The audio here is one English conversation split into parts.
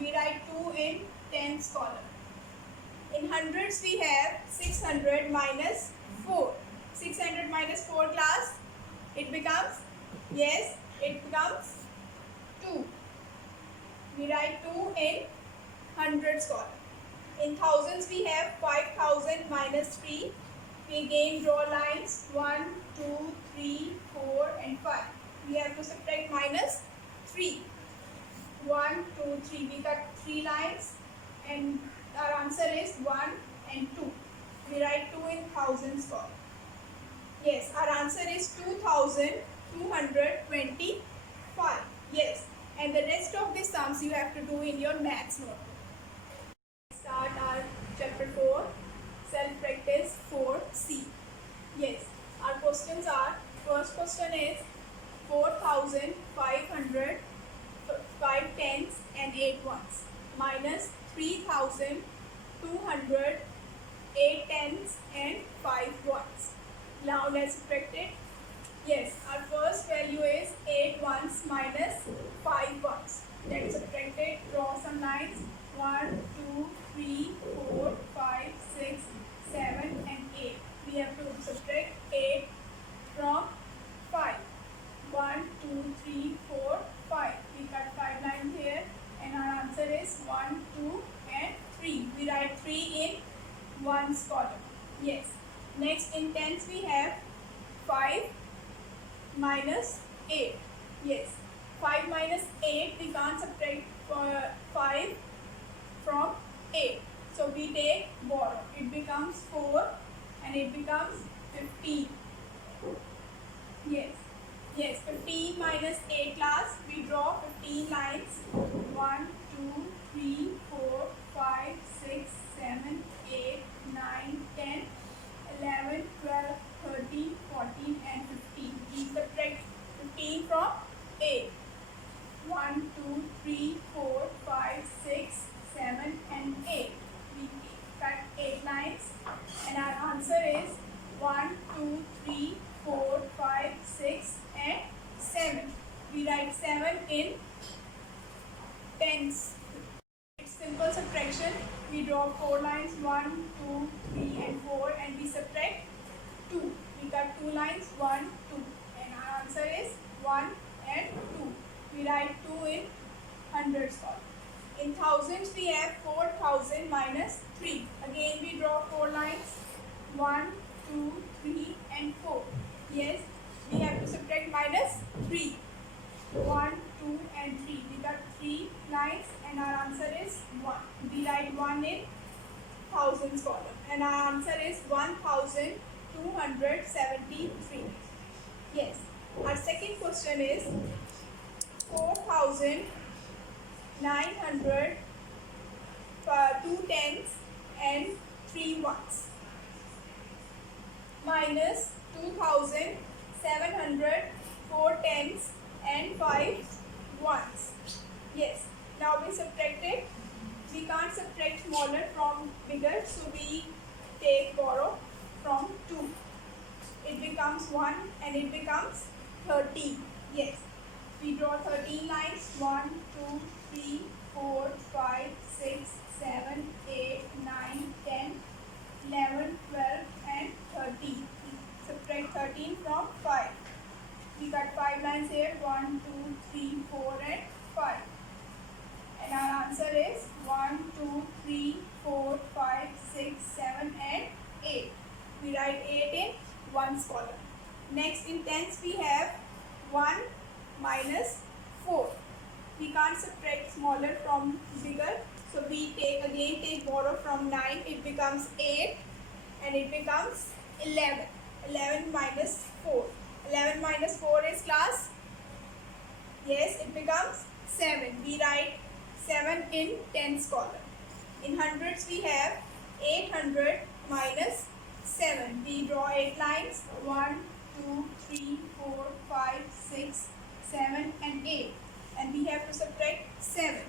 We write 2 in tens column. In hundreds we have 600 minus 4. 600 minus 4 class, it becomes, yes, it becomes 2. We write 2 in hundreds column. In thousands we have 5000 minus 3. We again draw lines 1, 2, 3, 4 and 5. We have to subtract minus 3. 1, 2, 3. We cut 3 lines and our answer is 1 and 2. We write 2 in thousands column. Yes, our answer is 2225. Yes, and the rest of the sums you have to do in your maths notebook. Start our chapter 4, self practice 4C. Yes, our questions are, first question is 4500 5 tens and 8 ones minus 3200 8 tens and 5 ones. Now let's subtract it. Yes, our first value is 8 ones minus 5 ones. Let's subtract it. Draw some lines. 1, 2, 3, 4, 5, 6, 7 and 8. We have to subtract 8 from 5. 1, 2, 3, 4, 5. We cut 5 lines here and our answer is 1, 2 and 3. We write 3 in ones column. Yes. Next in tens we have 5 minus 8. Yes. 5 minus 8 we can't subtract 5 from 8. So we take borrow. It becomes 4 and it becomes 15. Yes. Yes, 15 minus 8 class, we draw 15 lines. 1, 2, 3, 4, 5, 6, 7, 8, 9, 10, 11, 12, 13, 14 and 15. We subtract 15 from 8. 1, 2, 3, 4, 5, 6, 7 and 8. We cut 8 lines and our answer is 1, 2, 3, 4, 5, 6 and 7. We write 7 in tens. It's simple subtraction. We draw 4 lines 1, 2, 3 and 4 and we subtract 2. We cut 2 lines 1, 2 and our answer is 1 and 2. We write 2 in hundreds column. In thousands we have 4000 minus 3. Again we draw 4 lines 1, 2, 3 and 4. Yes, we have to subtract minus 3. 1, 2 and 3. We got 3 lines and our answer is 1. We write 1 in thousands column and our answer is 1273. Yes. Our second question is 4900 2 tens and 3 ones minus 2700 4 tens and 5 ones. Yes. Now we subtract it. We can't subtract smaller from bigger, so we take borrow from 2. It becomes 1 and it becomes 13. Yes. We draw 13 lines 1, 2, 3, 4, 5, 6, 7, 8, 9, 10, 11, 12 and 13. Subtract 13 from 5. We got 5 lines here 1, 2, 3, 4 and 5. And our answer is 1, 2, 3, 4, 5, 6, 7 and 8. We write 8 in ones column. Next in tens we have 1 minus 4. We can't subtract smaller from bigger, so we take borrow from 9. It becomes 8 and it becomes 11. 11 minus 4. 11 minus 4 is class? Yes, it becomes 7. We write 7 in tens column. In hundreds we have 800 minus 7. We draw 8 lines 1, 2, 3, 4, 5, 6, 7 and 8. And we have to subtract 7.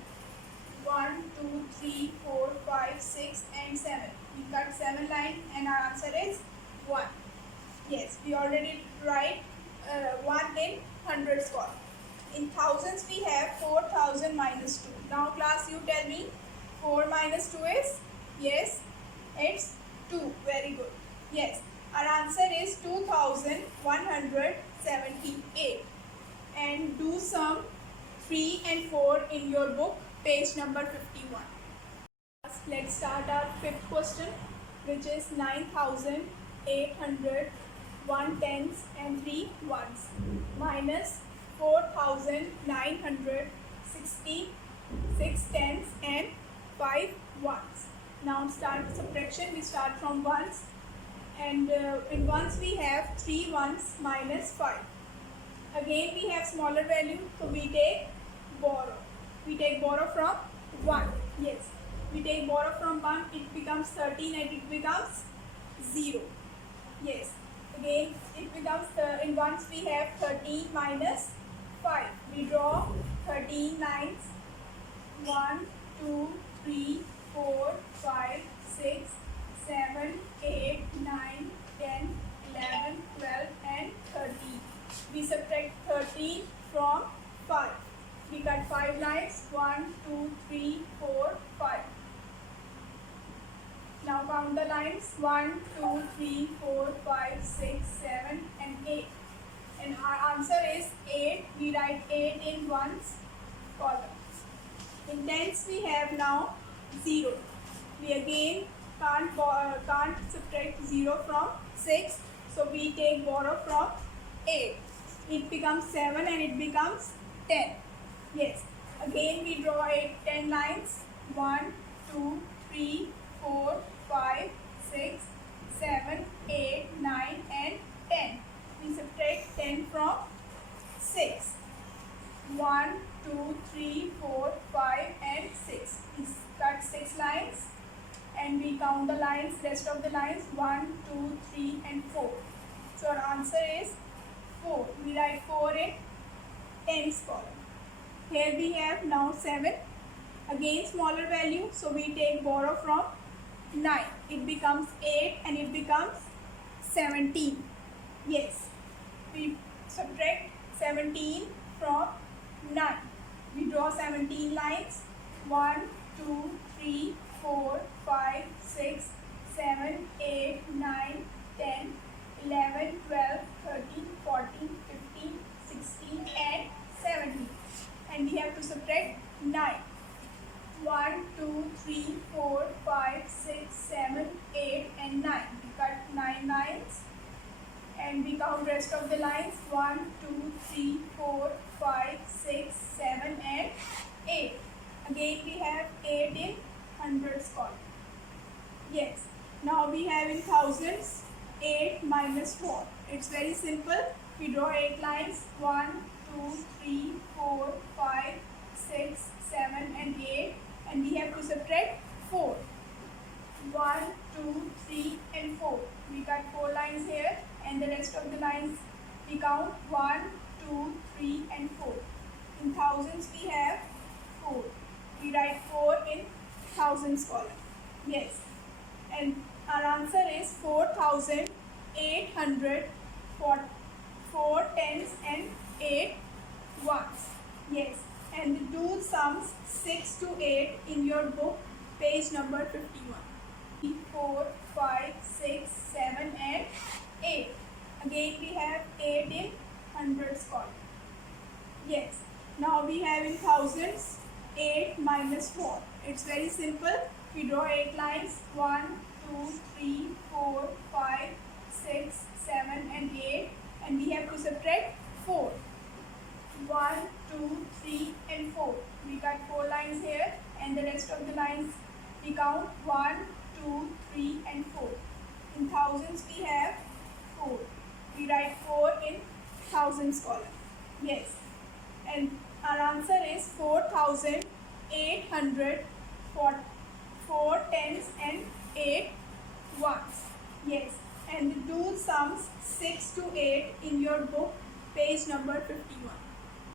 1, 2, 3, 4, 5, 6 and 7. We cut 7 lines and our answer is 1. Yes, we already write 1 in hundreds column. In thousands we have 4000 minus 2. Now class, you tell me 4 minus 2 is? Yes, it's 2. Very good. Yes, our answer is 2178. And do sum 3 and 4 in your book, page number 51. Let's start our fifth question, which is 9,800 1 tens and 3 ones minus 4,960 6 tens and 5 ones. Now start subtraction. We start from ones, and in ones we have 3 ones minus 5. Again we have smaller value, so we take borrow. We take borrow from 1. Yes, we take borrow from 1, it becomes 13 and it becomes 0. Yes, again it becomes, in ones we have 13 minus 5. We draw 13 lines, 1, 2, 3, 4, 5, 6, 7, 8, 9, 10, 11, 12 and 13. We subtract 13 from 5. We cut 5 lines, 1, 2, 3, 4, 5. Now count the lines, 1, 2, 3, 4, 5, 6, 7 and 8. And our answer is 8. We write 8 in ones column. In tens we have now 0. We again can't subtract 0 from 6. So we take borrow from 8. It becomes 7 and it becomes 10. Yes. Again we draw 10 lines. 1, 2, 3, 4, 5, 6, 7, 8, 9 and 10. We subtract 10 from 6. 1, 2, 3, 4, 5 and 6. We cut 6 lines and we count the lines, rest of the lines, 1, 2, 3 and 4. So our answer is 4. We write 4 in tens column. Here we have now 7. Again smaller value, so we take borrow from 9. It becomes 8 and it becomes 17. Yes, we subtract 17 from 9. We draw 17 lines, 1, 2, 3, 4, 5, 6, 7, 8, 9, 10, 11, 12, 13, 14, 15, 16 and 17. And we have to subtract 9. 1, 2, 3, 4, 5, 6, 7, 8 and 9. We cut 9 lines and we count rest of the lines, 1, 2, 3, 4, 5, 6, 7 and 8. Again we have 8 in hundreds column. Yes. Now we have in thousands 8 minus 4. It's very simple. We draw 8 lines, 1, 2, 3, 4, 5, 6, 7 and 8, and we have to subtract 4. 1, 2, 3 and 4. We cut 4 lines here and the rest of the lines we count 1, 2, 3 and 4. In thousands we have 4. We write 4 in thousands column. Yes. And our answer is 4,800 for 4 tens and 8 ones. Yes. And do sums 6 to 8 in your book, page number 51. 4, 5, 6, 7 and 8. Again we have 8 in hundreds column. Yes. Now we have in thousands 8 minus 4. It's very simple. We draw 8 lines, 1, 2, 3, 4, 5, 6, 7 and 8, and we have to subtract 4. 1, 2, 3 and 4. We cut 4 lines here and the rest of the lines we count 1, 2, 3 and 4. In thousands we have 4. We write 4 in thousands column. Yes. And our answer is 4,800 for 4 tens and 8 ones. Yes. And do sums 6 to 8 in your book, page number 51.